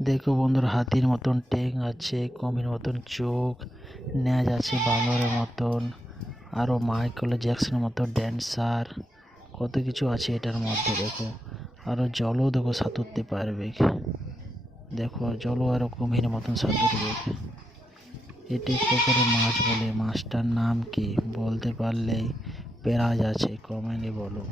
দেখো বন্ধুরা, হাতির মতন ঠ্যাং আছে, কুমির মতন চোখ, ন্যাজ আছে বানরের মতন, আরও মাইকেল জ্যাকসনের মতো ড্যান্সার, কত কিছু আছে এটার মধ্যে। দেখো আরও জলও দেখো সাঁতুরতে পারবে। দেখো জলও আরও কুমির মতন সাঁতুরবে। এটি পুকুরে মাছ বলে, মাছটার নাম কি বলতে পারলেই প্রাইজ আছে, কমেন্টে বলো।